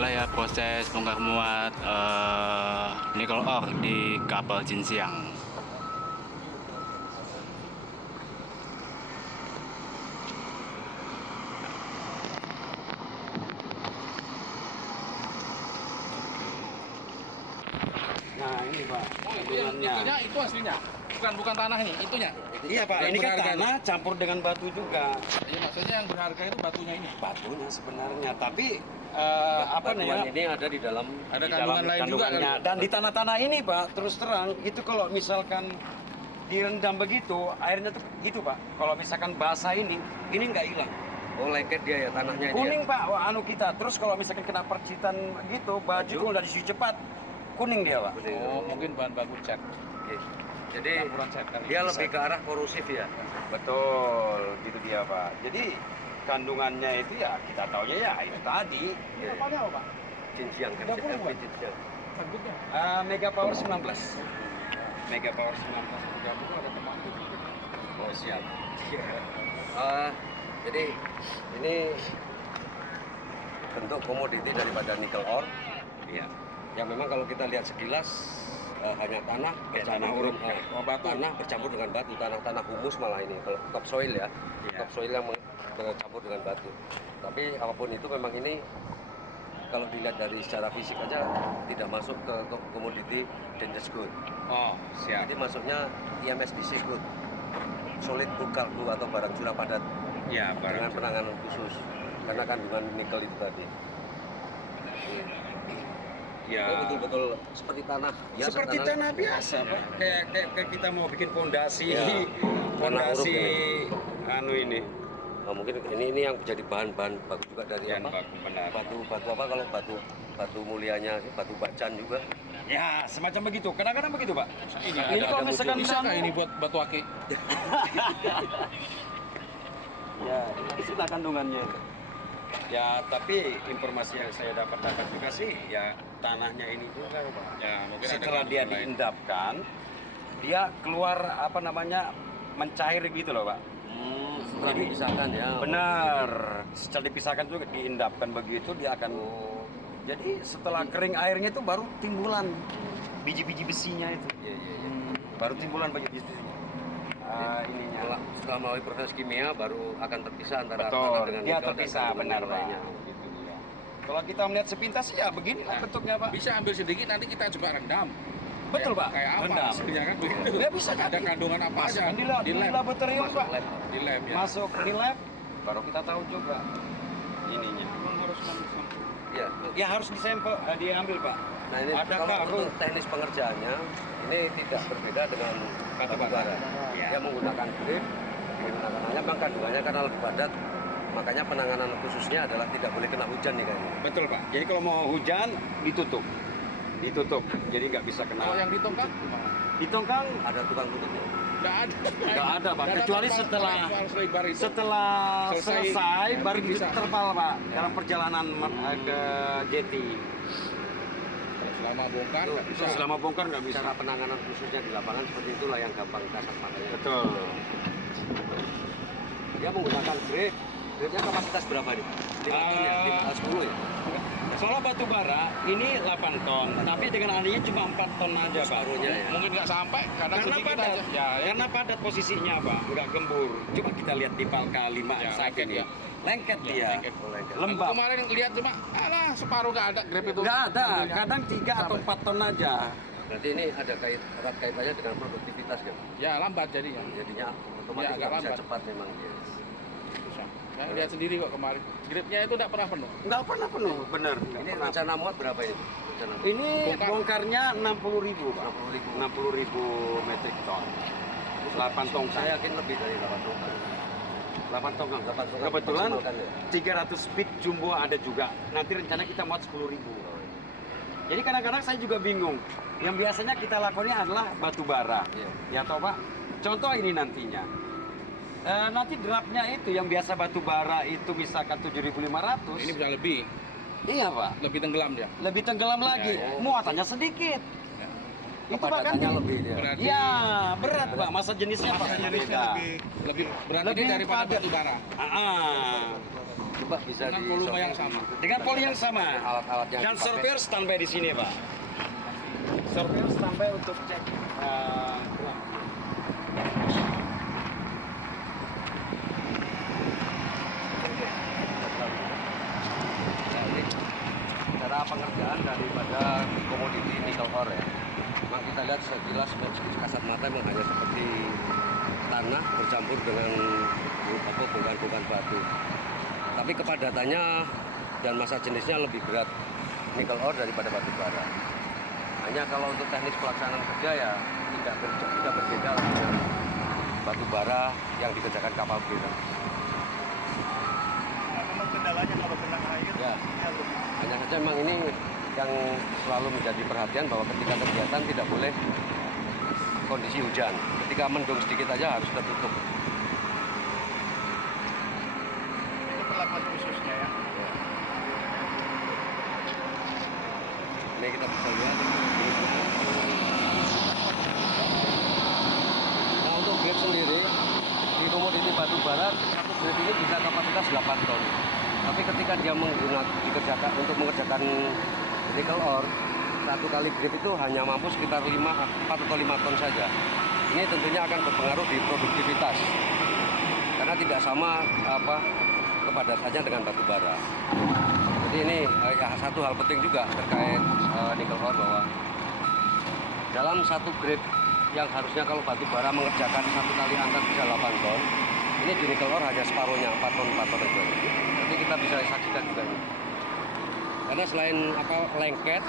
inilah ya proses bongkar muat nikel ore di kapal Jinxiang. Nah ini Pak, kandungannya. Itunya itu aslinya, bukan tanah ini, itunya. Iya Pak, Yang ini kan berharga tanah campur dengan batu juga. Iya, maksudnya yang berharga itu batunya ini. Batunya sebenarnya, tapi apa Batuan nih ini ada di dalam Ada di kandungan dalam lain juga kan? kandungannya. Dan di tanah-tanah ini Pak, terus terang itu kalau misalkan direndam begitu, airnya tuh gitu Pak. Kalau misalkan basah ini nggak hilang. Oh, lengket dia ya tanahnya Kuning Pak, wah anu kita. Terus kalau misalkan kena percitan gitu, baju kalau udah disuci cepat, kuning dia Pak. dia. Oh, mungkin bahan baku cat. Oke. Jadi Campuran cat kali. dia lebih ke arah korosif ya. Betul, gitu dia Pak. Jadi kandungannya itu ya kita taunya ya itu tadi. Iya. Kapalnya apa, Pak? Jinxiang kan. 30 buat? Jinxiang. Bankutnya. Mega Power 19. Mega Power 19. Gabung ada teman itu. Oh siap. Jadi ini bentuk komoditi daripada nikel ore. Iya. Yang memang kalau kita lihat sekilas hanya tanah tanah urut. Oh, batu. tanah bercampur dengan batu, tanah humus malah ini kalau topsoil ya. Iya. Topsoil yang bercampur dengan batu. Tapi apapun itu memang ini kalau dilihat dari secara fisik aja tidak masuk ke komoditi dangerous good. Oh siap. Jadi masuknya IMSDC good, solid bulk glue atau barang curah padat Ya dengan barang. penanganan khusus karena kandungan nikel itu tadi. Ya. Itu betul-betul seperti tanah biasa. Seperti tanah biasa Pak. Kayak kita mau bikin pondasi, Ya. pondasi Tanah anu ini. Nah, mungkin ini yang jadi bahan-bahan bagus juga dari Yang apa? baku benar. Batu apa kalau batu mulianya sih, batu bacan juga. Ya semacam begitu. Kadang-kadang begitu Pak. Ini Ini kalau misalkan bisa nggak ini buat batu aki? Ya, itulah kandungannya. Ya, tapi informasi yang saya dapat juga sih, ya tanahnya ini juga, Pak. Ya, mungkin ada Setelah dia kandungan lain. diendapkan, dia keluar apa namanya mencair gitu loh, Pak. Setelah dipisahkan ya. Benar. Setelah dipisahkan juga diendapkan begitu dia akan. Oh, Jadi setelah kering airnya itu baru timbulan biji-biji besinya itu. iya iya iya. Baru timbulan biji besinya. Ininya. Setelah melalui proses kimia baru akan terpisah antara tanah Betul, dengan dia nikel dan terpisah kandungan benar yang Pak. lainnya. Gitu, ya. Kalau kita melihat sepintas ya beginilah bentuknya Pak. Bisa ambil sedikit nanti kita juga rendam. Betul Pak. Kayak apa? Rendam. Hasilnya kan begitu. Ya bisa Ada jadi. kandungan apa aja? Masukkan di laboratorium Masuk Pak. lab. Di lab ya. Masuk di lab baru kita tahu juga ininya. Memang harus langsung. Iya. Ya harus disampel, diambil Pak. Nah ini Ada kalau karung. untuk teknis pengerjaannya ini tidak berbeda dengan batu bara. Iya. Dia menggunakan grip, menggunakannya memang kandungannya karena lebih padat, makanya penanganan khususnya adalah tidak boleh kena hujan nih kayaknya. Betul Pak. Jadi kalau mau hujan ditutup. Ditutup. Jadi nggak bisa Kalau kena. yang ditongkang gimana? Di tongkang Ada tukang tutupnya. Nggak ada. Nggak ada, Pak. Nggak ada Kecuali tempat setelah- harus lebar itu. setelah Selesai, selesai baru bisa. diterpal Pak dalam perjalanan ke jeti. Kalau selama bongkar Itu- nggak bisa. Selama bongkar nggak bisa. Cara penanganan khususnya di lapangan seperti itulah yang gampang kasat matanya. Betul. Dia menggunakan grip. Gripnya kapasitas berapa nih? 5 ton ya? 10 ya? Soalnya batu bara ini 8 ton, tapi dengan ahlinya cuma 4 ton aja Pak. Separuhnya ya? Mungkin nggak sampai karena Karena sedikit padat, aja. Ya, ya. karena padat posisinya Pak, nggak gembur. Coba kita lihat di Palka 5 Ya, saat lengket ini. ya. Lengket Ya, dia. lengket. Oh, lengket. Aku Lembab. kemarin lihat cuma, alah separuh nggak ada grip itu. Nggak ada, Ambilnya. kadang 3 atau Sampai. 4 ton aja. Berarti ini ada erat kaitannya dengan produktivitas kan? Ya lambat jadinya. Jadinya otomatis Ya, agak nggak bisa lambat. cepat memang dia. Susah. Saya lihat sendiri kok kemarin. Gripnya itu nggak pernah penuh. Nggak pernah penuh, bener. nggak Ini pernah. rencana muat berapa ini? Rencana Ini Bongkar. bongkarnya 60.000 Pak. 60.000. 60.000 metrik ton. 8 tongkang. Saya yakin lebih dari 8 ton. 8 tongkang. 8 tongkang Kebetulan maksimalkan ya? 300 feet jumbo ada juga. Nanti rencana kita muat 10.000. Jadi kadang-kadang saya juga bingung. Yang biasanya kita lakukannya adalah batu bara. Iya. Ya toh Pak? Contoh ini nantinya. Nanti draftnya itu yang biasa batu bara itu misalkan 7.500. Ini bisa lebih, Iya Pak. lebih tenggelam dia. Lebih tenggelam lagi. Ya, ya. Muatannya sedikit. Itu bahkan Kepadatannya lebih dia. Berarti Ya, berat Pak. Masa jenisnya masa Pak. jenisnya Beda. lebih berat Lebih ini daripada padat. batu bara. Coba bisa Dengan di volume yang sama. Dengan poli yang sama. Alat-alat yang Dan dipakai. surveyor standby di sini Pak. Surveyor standby untuk cek. Nah, ini cara pengerjaan daripada komoditi nikel ore ya. Memang kita lihat sekilas kasat mata memang hanya seperti tanah bercampur dengan bongkahan-bongkahan batu. Tapi kepadatannya dan massa jenisnya lebih berat nikel ore daripada batu bara. Hanya kalau untuk teknis pelaksanaan kerja ya tidak berbeda lah dengan batu bara yang dikerjakan kapal berat. Memang kendalanya kalau kena air, Ya. Hanya saja memang ini yang selalu menjadi perhatian bahwa ketika kegiatan tidak boleh kondisi hujan. Ketika mendung sedikit aja harus tertutup. itu perlakuan khususnya ya. Ini kita bisa lihat. Nah untuk grade sendiri di komoditi batu bara satu grade ini bisa kapasitas 8 ton. Tapi ketika dia dikerjakan untuk mengerjakan nikel ore, satu kali grade itu hanya mampu sekitar 4 atau 5 ton saja. Ini tentunya akan berpengaruh di produktivitas karena tidak sama kepadatannya dengan batu bara. Jadi ini ya, satu hal penting juga terkait nikel ore bahwa dalam satu grade yang harusnya kalau batu bara mengerjakan satu kali angkat bisa 8 ton, ini di nikel ore hanya separuhnya 4 ton aja. Nanti kita bisa saksikan juga ini. Karena selain lengket,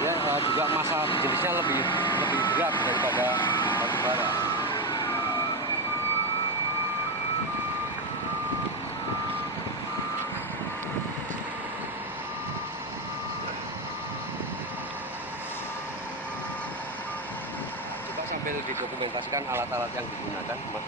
ya juga massa jenisnya lebih berat daripada batu bara. Coba sambil didokumentasikan alat-alat yang digunakan, Mas.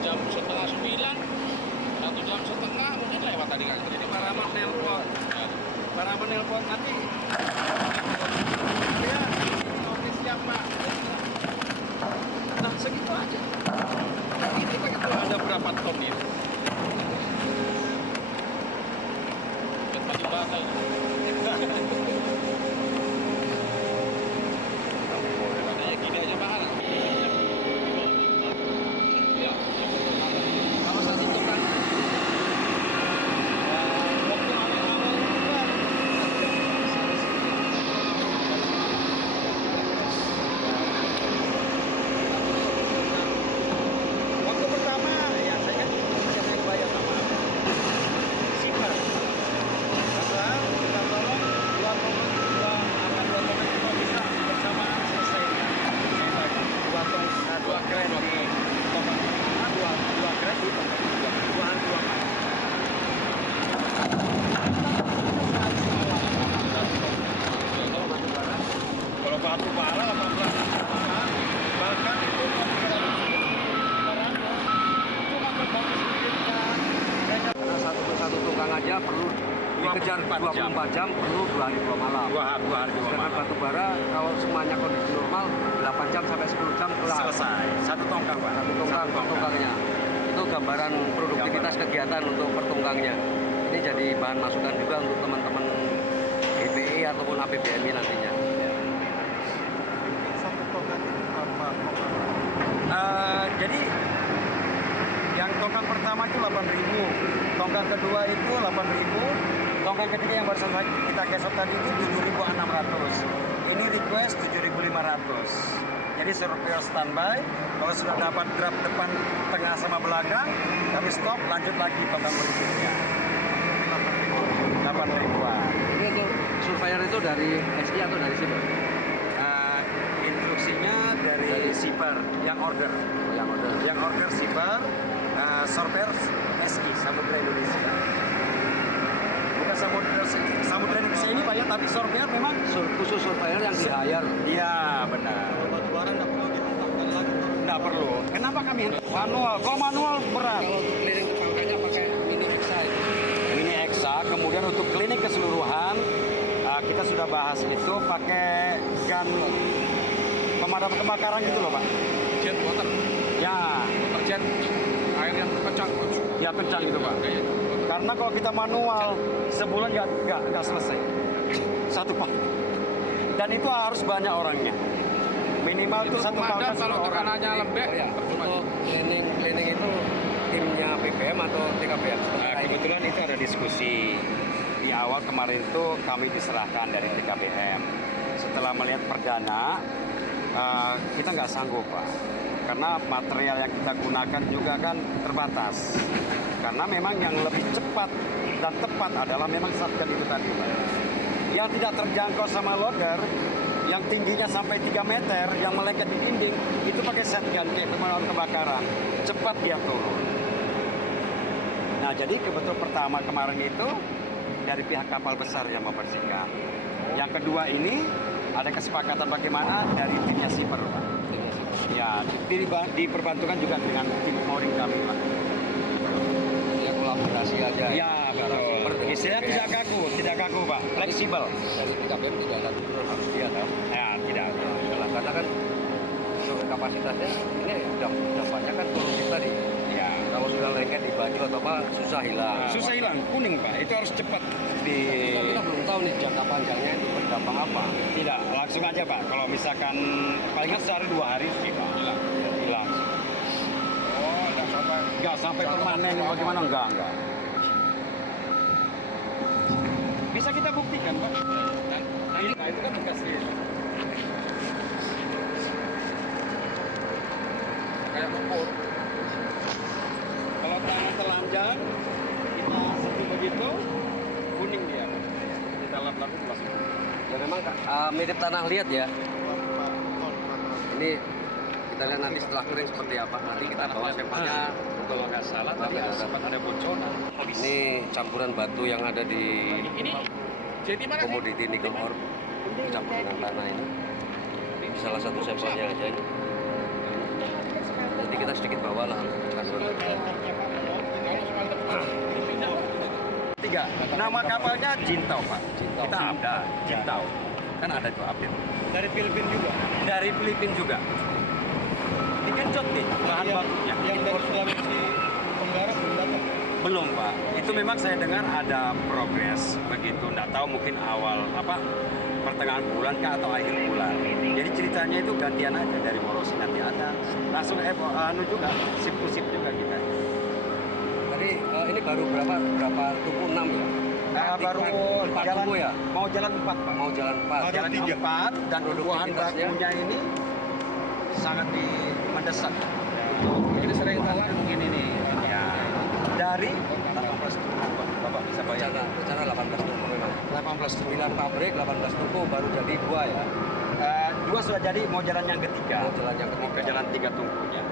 Jam setengah 9, 1,5 jam mungkin lewat tadi kali. Jadi para menelpon nanti. Ya, notis siapa? Nah segitu aja. Ini Pak itu ada berapa ton ini? Batu bara ini. Katanya gini aja mahal. Kalau saat itu kan waktu awal-awal waktu pertama ya saya kan siapa yang bayar sama simpan. Karena kita tolong dua tongkat itu bisa bersamaan selesai. Dua keren di tongkat pertama, dua keren di tongkat kedua. Dua kali. Kalau batu bara 18 bahkan itu Karena satu tukang aja perlu dikejar 24 jam perlu 2 hari 2 malam. 2 hari 2 Sedangkan malam. batu bara kalau semuanya kondisi normal 8 jam sampai 10 jam kelar. Selesai. Satu tongkang, Pak. Satu tongkang per tongkangnya. Itu gambaran produktivitas kegiatan untuk per tongkangnya. Ini jadi bahan masukan juga untuk teman-teman GPI ataupun APBMI nantinya. Satu tongkang itu berapa tongkang? Jadi yang tongkang pertama itu 8.000, tongkang kedua itu 8.000, tongkang ketiga yang barusan kita gesok tadi itu 7.600. Ini request 7.500. Jadi surveyor standby, kalau sudah dapat grab depan, tengah sama belakang, kami stop, lanjut lagi tongkang berikutnya. 8.000-an. Ini untuk surveyor itu dari SI atau dari Siber? Instruksinya dari Siber yang order. Yang order Siber, surveyor SI, Samudra Indonesia. Bukan Samudra Indonesia ini Pak ya, tapi surveyor memang Khusus surveyor yang di-hire. iya benar. Batu bara nggak perlu dihentangkan lagi. Nggak perlu. Kenapa kami manual? Kalau manual berat. Kalau untuk keliling tongkangnya pakai mini exide. Ini Exa, kemudian untuk klinik keseluruhan kita sudah bahas itu pakai gun pemadam kebakaran gitu loh Pak. Jet water, Ya, water jet, air yang kencang. ya kencang gitu Pak. Kayak Karena kalau kita manual sebulan nggak selesai satu pak. Dan itu harus banyak orangnya. Minimal itu satu pemadam pangkat kalau satu orang. tekanannya lembek, Oh ya, percuma. untuk cleaning itu timnya PPM atau TKPM? Kebetulan itu ada diskusi di awal kemarin itu kami diserahkan dari TKBM. Setelah melihat perdana, kita nggak sanggup Pak. Karena material yang kita gunakan juga kan terbatas. Karena memang yang lebih cepat dan tepat adalah memang shotgun itu tadi Pak. Yang tidak terjangkau sama loader, yang tingginya sampai 3 meter, yang melengket di dinding, itu pakai shotgun kayak pemadam kebakaran. Cepat dia turun. Nah, jadi kebetulan pertama kemarin itu dari pihak kapal besar yang membersihkan. Yang kedua ini ada kesepakatan bagaimana dari timnya Siper, Pak. Ya, diperbantukan juga dengan tim mooring kami, Pak. Ya kolaborasi aja. Ya, betul. Istilahnya tidak kaku, Pak. Fleksibel. Dari TKPM tidak ada turun harus dia tahu. Ya, tidak. Karena kan kapasitasnya ini dampaknya kan korupsi tadi. Ya. Kalau sudah lengket di baju atau apa susah hilang. Susah hilang, kuning, Pak. Itu harus cepat Kita belum tahu nih jangka panjangnya itu berdampak apa. Tidak, langsung aja Pak. Kalau misalkan palingan sehari 2 hari hilang. Hilang. Oh, Nggak sampai permanen bagaimana? Enggak. Bisa kita buktikan Pak. Nah, itu kan dikasih. kayak lumpur. Kalau tangan telanjang, kita seperti begitu, kuning dia. Kita lap-lap itu langsung. Ya memang mirip tanah liat ya. Ini kita lihat nanti setelah kering seperti apa. Nanti kita bawa sampelnya. Kalau nggak salah tadi ada sempat ada bocoran. Ini campuran batu yang ada di Ini jadi mana sih? komoditi nikel ore dicampur dengan tanah ini. Ini salah satu sampelnya aja ini. Jadi kita sedikit bawalah hasilnya. 3. Nama kapalnya Jintau Pak. Jintau. Kita ada Jintau. Kan ada itu update. Dari Filipina juga. Dari Filipina juga. Digenjot nih bahan bakunya. Yang dari Sulawesi Tenggara belum datang. Belum Pak. Itu memang saya dengar ada progres begitu. Nggak tahu mungkin awal pertengahan bulan kah atau akhir bulan. Jadi ceritanya itu gantian aja dari Morosi nanti ada langsung juga sip juga kita. Tadi ini baru berapa tuku 6 ya? Baru empat jalan tuku ya? mau jalan 4 Pak. Mau jalan 4. Baru Jalan 3. 4 dan kebutuhan Produktivitasnya? bakunya ini sangat mendesak. Ini sering salah mungkin ini. Ya, dari 18 tuku Bapak bisa bayar. Rencana 18 tuku memang. 18 tuku. 9 pabrik, 18 tuku baru jadi 2 ya. 2 sudah jadi, mau jalan yang ketiga. Mau jalan yang Mau ke ketiga. jalan 3 tungkunya.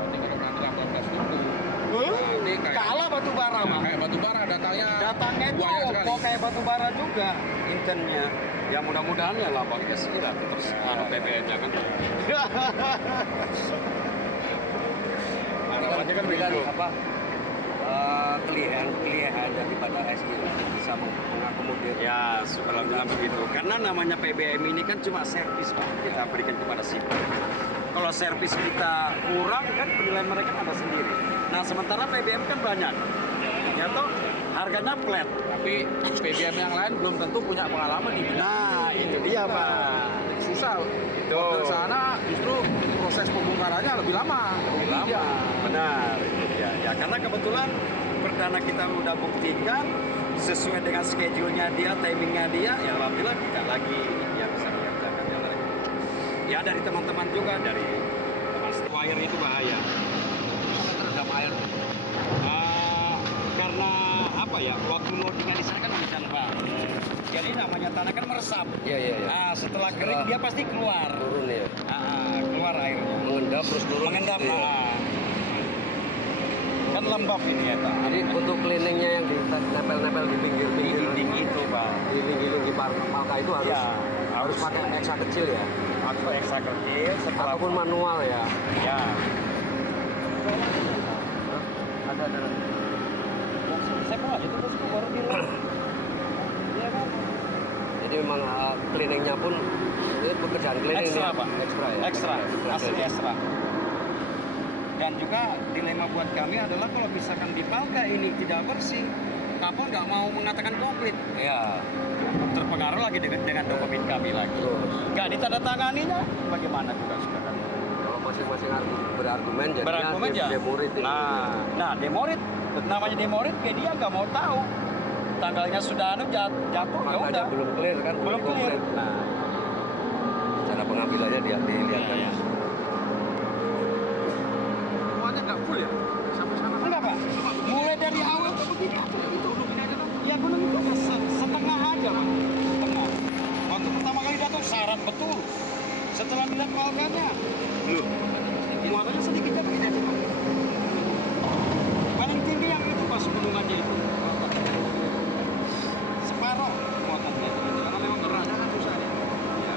Nanti kalau nanti 18 tuku. Ini kayak Kalah batu bara mah. kayak batu bara datangnya. Datangnya itu banyak sekali. kok kayak batu bara juga intennya. Ya mudah-mudahan ya lah bagi segera terus PBN-nya kan. Harapannya kan begitu. Apa? kelihan daripada SI bisa mengakomodir. Ya, seperti bilang begitu. Karena namanya PBM ini kan cuma servis Pak, kita berikan kepada shipper. Kalau servis kita kurang kan penilaian mereka ada sendiri. Nah sementara PBM kan banyak, ya toh harganya flat. Tapi PBM yang lain belum tentu punya pengalaman di bidang. Nah itu dia Pak. Susah. Tuh. Ke sana justru proses pembongkarannya lebih lama. Lebih lama. Benar. Itu dia. Ya karena kebetulan perdana kita udah buktikan sesuai dengan schedule-nya dia, timingnya dia, ya alhamdulillah tidak lagi yang bisa mengerjakan yang lain. Ya dari teman-teman juga, dari teman wire itu bahaya. Terendam air. Karena apa ya, waktu loadingnya di sana kan hujan Pak. Jadi namanya tanah kan meresap. Iya. Nah setelah kering dia pasti keluar. Turun ya. Keluar airnya. Mengendap terus turun. Mengendap. Gitu ya. Kan lembab ini ya Pak. Jadi untuk cleaningnya yang ditempel-nempel di Di pinggir-pinggir dinding itu Pak. di linggi-linggi palka itu harus Ya, harus pakai eksa kecil ya. Atau ekstra kecil setelah Ataupun manual ya. ya. Ada. Saya mau aja terus baru bilang. Iya kan? Jadi memang cleaningnya pun ini pekerjaan cleaning Ekstra nih. Pak. Ekstra ya. Ekstra. Asli cleaning. ekstra. Dan juga dilema buat kami adalah kalau misalkan di palka ini tidak bersih, kapal nggak mau mengatakan komplit. Iya. Terpengaruh lagi dengan dokumen kami lagi. Terus Nggak ditandatanganinya, bagaimana juga sudah. kalau masing-masing berargumen jadinya Berargumen ya. demorit ini. Nah demorit, namanya demorit, dia nggak mau tahu. Tanggalnya sudah jatuh, ya Faktanya udah. belum clear kan? Belum clear. komplit. Nah, Cara pengambilannya dia dilihat kan. Iya. Semuanya nggak full ya? Sampai sana. enggak Pak, mulai dari awal ke begini. Ya gunung itu setengah aja Pak, setengah. Waktu pertama kali datang syarat betul. Setelah lihat palkanya, belum. Muatannya sedikit aja begini aja Pak. Paling tinggi yang itu pas gunungannya itu. Separuh muatannya itu, karena memang keras. Susah ya. Ya.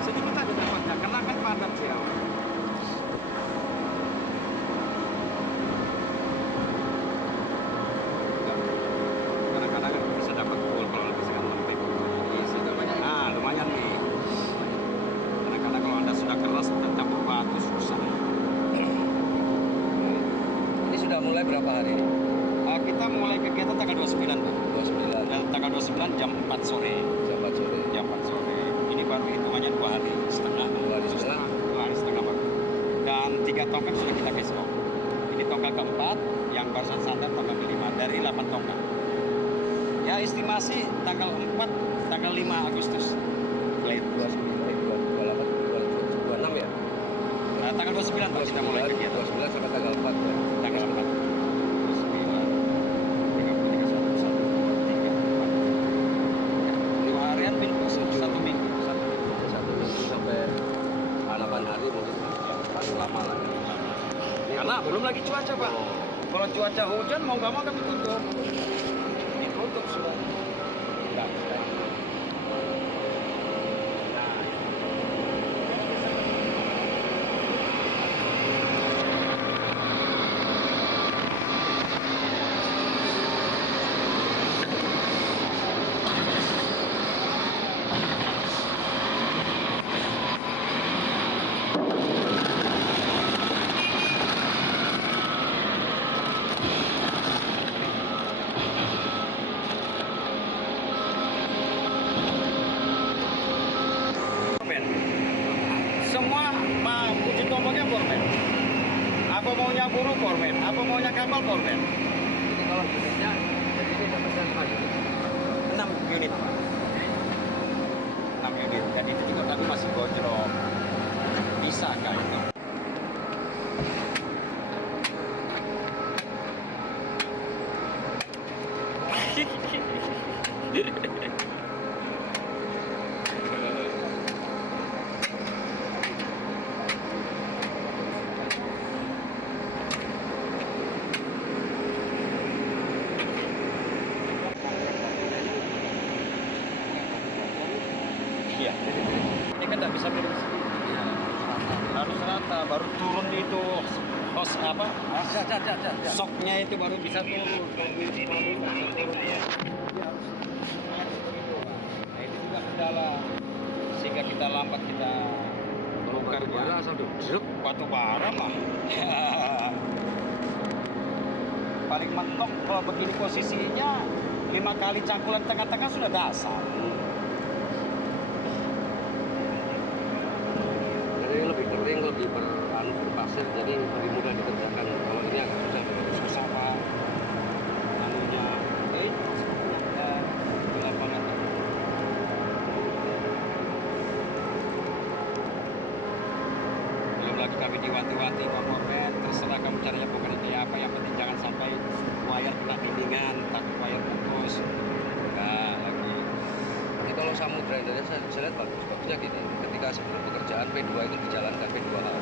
Sedikit aja dapatnya, karena kan padat sih ya. Kadang-kadang bisa dapat full kalau misalkan lembek. Nah, lumayan nih. Kadang-kadang kalau Anda sudah keras, campur batu susah. Ini sudah mulai berapa hari? Kita mulai kegiatan tanggal 29, Pak. 29 Dan tanggal 29 jam 4 sore. jam 4 sore. Jam 4 sore. Ini baru hitungannya 2 hari setengah. 2 hari setengah. 2 hari setengah, Pak. Dan 3 tongkat sudah kita besok. Ini tongkat keempat, yang barusan sadar tongkat kelima dari 8 tongkat. Ya estimasi tanggal 4, tanggal 5 Agustus. Late. 26 ya? Tanggal 29 Pak, kita mulai kegiatan. 29 sampai tanggal 4 ya. Tanggal 4. 5 harian minggu, 1 minggu. 1 minggu sampai 8 hari mungkin. Paling lama lah. Karena belum lagi cuaca Pak. Kalau cuaca hujan mau nggak mau kami tutup. Ditutup sudah. Nggak bisa. Formen. Semua uji tombaknya formen. Apa maunya buruh formen, apa maunya kapal formen. Jadi kalau unitnya, jadi ini dapatnya 5 unit. 6 unit Pak. 6 unit. Dan itu juga tadi masih gojlok. Bisa kah itu? Iya. Ini kan nggak bisa pilih. Harus rata, baru turun itu Hos apa? Ya. Soknya itu baru bisa turun. Kalau miring nggak bisa turun ya. Dia harus nah itu juga kendala sehingga kita lambat kita Batu bara asal duduk. batu bara mah. Paling mentok kalau begini posisinya 5 kali cangkulan tengah-tengah sudah dasar. Jadi lebih kering, lebih berpasir, jadi lebih mudah dikerjakan. Kalau ini agak susah. Susah pak. Anunya, di lapangan. Belum lagi kami diwanti-wanti Pak Momen, terserah kamu caranya pokoknya kayak apa, yang penting jangan sampai wayar kena dindingan, takut wayar putus. Enggak lagi. Jadi kalau Samudra Indonesia saya lihat bagusnya gini. Ketika sebelum pekerjaan P2 itu dijalankan P2A.